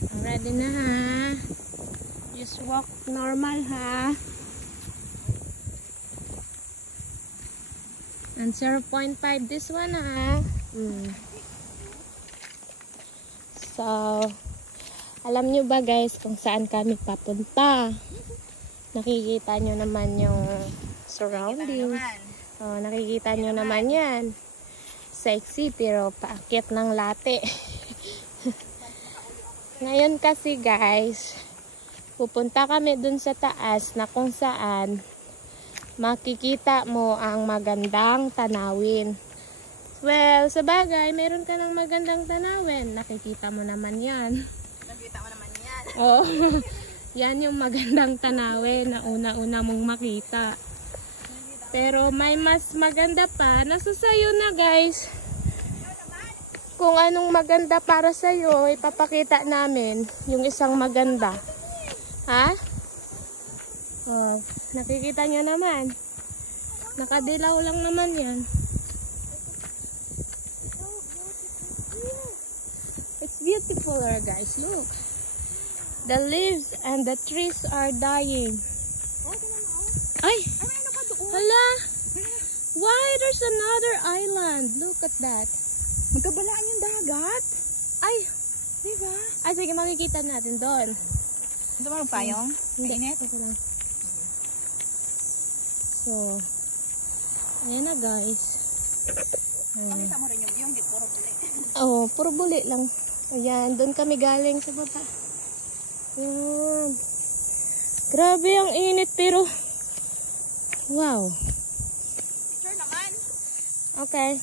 Ready na ha. Just walk normal ha. And 0.5 this one ha. So, alam nyo ba guys kung saan kami papunta? Nakikita nyo naman yung surroundings. Oh, nakikita nyo naman yan. Sexy pero paakyat ng late. Ngayon kasi guys, pupunta kami dun sa taas na kung saan makikita mo ang magandang tanawin. Well, sa bagay, meron ka ng magandang tanawin. Nakikita mo naman yan. Nakita mo naman yan. Oh, yan yung magandang tanawin na una-una mong makita. Pero may mas maganda pa. Nasa sayo na guys. Kung anong maganda para sa'yo, ipapakita namin yung isang maganda. Ha? Oh, nakikita nyo naman. Nakadilaw lang naman yan. It's beautiful guys. Look. The leaves and the trees are dying. Ay! Hala! Why? There's another island. Look at that. Magkabalaan yung dagat. Ay! Diba? Ay, sige, makikita natin doon. Ito ba magpayong? Hindi. Mainit? Okay lang. So, ayan na guys. Pakita mo rin yung di puro buli. Oh, puro buli lang. Ayan, doon kami galing sa baba. Ayan. Grabe ang init pero wow. Picture naman. Okay.